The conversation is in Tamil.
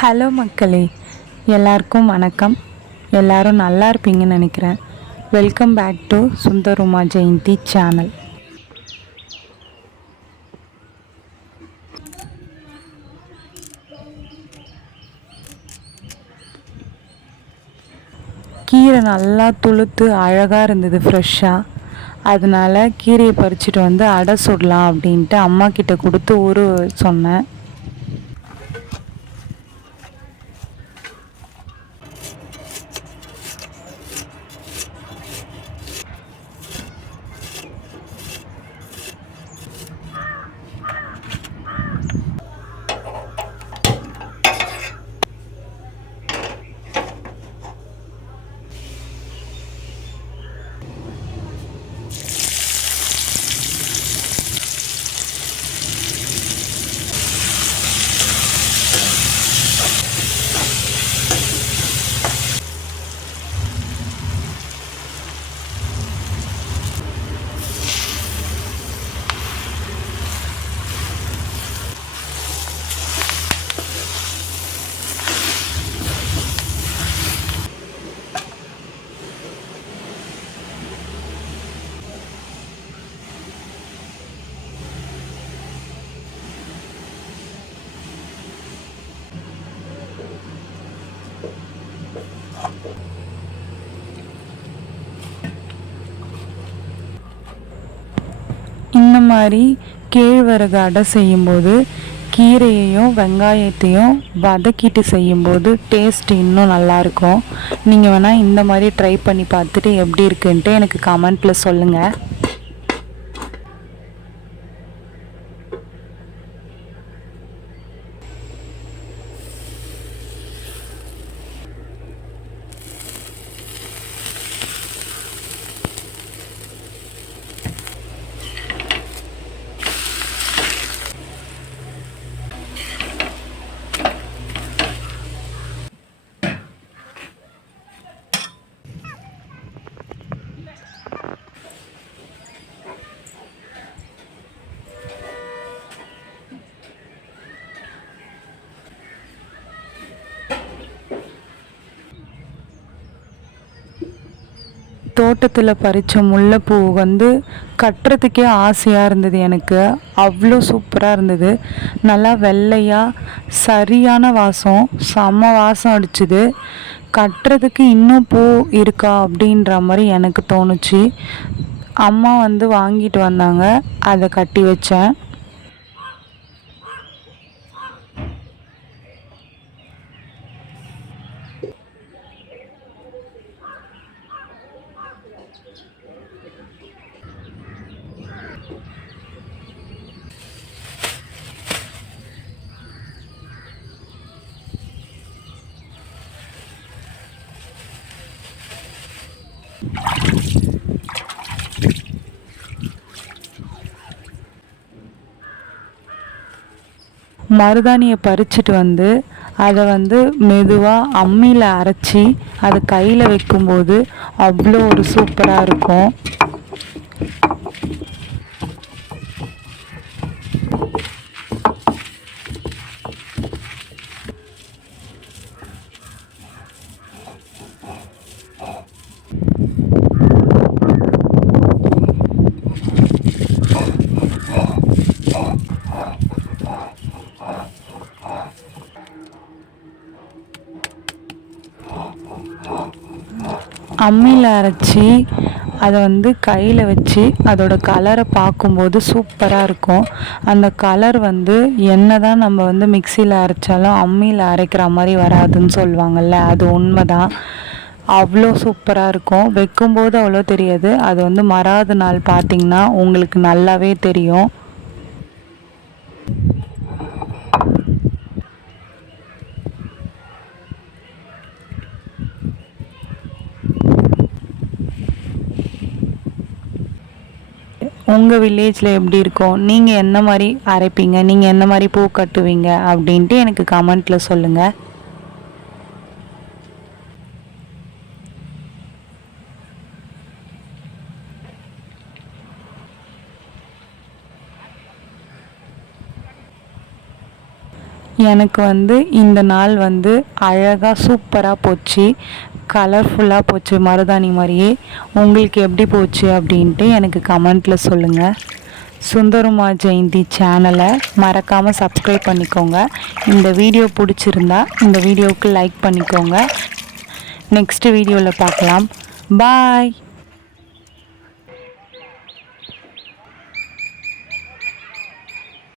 ஹலோ மக்களே, எல்லாருக்கும் வணக்கம். எல்லாரும் நல்லா இருப்பீங்கன்னு நினைக்கிறேன். Welcome back to Sundar Uma Jayanthi channel. கீரை நல்லா துளுத்து அழகாக இருந்தது ஃப்ரெஷ்ஷாக. அதனால கீரையை பறிச்சுட்டு வந்து அடை சுடலாம் அப்படின்ட்டு அம்மா கிட்ட கொடுத்து சொன்னேன். இந்த மாதிரி கேழ்வரகு அடை செய்யும்போது கீரையையும் வெங்காயத்தையும் வதக்கிட்டு செய்யும்போது டேஸ்ட் இன்னும் நல்லாயிருக்கும். நீங்கள் வேணால் இந்த மாதிரி ட்ரை பண்ணி பார்த்துட்டு எப்படி இருக்குன்ட்டு எனக்கு கமெண்ட்டில் சொல்லுங்கள். தோட்டத்தில் பறித்த முல்லைப்பூ கட்டுறதுக்கே ஆசையாக இருந்தது எனக்கு. அவ்வளோ சூப்பராக இருந்தது. நல்லா வெள்ளையாக சரியான வாசம், செம்ம வாசம் அடிச்சுது. கட்டுறதுக்கு இன்னும் பூ இருக்கா அப்படின்ற மாதிரி எனக்கு தோணுச்சு. அம்மா வாங்கிட்டு வந்தாங்க, அதை கட்டி வச்சேன். மருதாணியை பறிச்சுட்டு அதை மெதுவாக அம்மியில் அரைச்சி அதை கையில் வைக்கும்போது அவ்வளோ ஒரு சூப்பராக இருக்கும். அம்மியில் அரைச்சி அதை கையில் வச்சு அதோட கலரை பார்க்கும்போது சூப்பராக இருக்கும். அந்த கலர் என்ன தான் நம்ம மிக்சியில் அரைச்சாலும் அம்மியில் அரைக்கிற மாதிரி வராதுன்னு சொல்லுவாங்கள்ல, அது உண்மை தான். அவ்வளோ சூப்பராக இருக்கும். வைக்கும்போது அவ்வளோ தெரியாது, அது மறாத நாள் பார்த்திங்கன்னா உங்களுக்கு நல்லாவே தெரியும். உங்கள் வில்லேஜில் எப்படி இருக்கும், நீங்கள் என்ன மாதிரி அரைப்பீங்க, நீங்கள் என்ன மாதிரி பூ கட்டுவீங்க அப்படின்ட்டு எனக்கு கமெண்ட்டில் சொல்லுங்கள். எனக்கு வந்து இந்த நாள் வந்து அழகாக சூப்பராக போச்சு, கலர்ஃபுல்லாக போச்சு மருதாணி மாதிரியே. உங்களுக்கு எப்படி போச்சு அப்படின்ட்டு எனக்கு கமெண்ட்டில் சொல்லுங்கள். சுந்தரமா ஜெயந்தி சேனலை மறக்காமல் சப்ஸ்கிரைப் பண்ணிக்கோங்க. இந்த வீடியோ பிடிச்சிருந்தா இந்த வீடியோவுக்கு லைக் பண்ணிக்கோங்க. நெக்ஸ்ட் வீடியோவில் பார்க்கலாம். பாய்.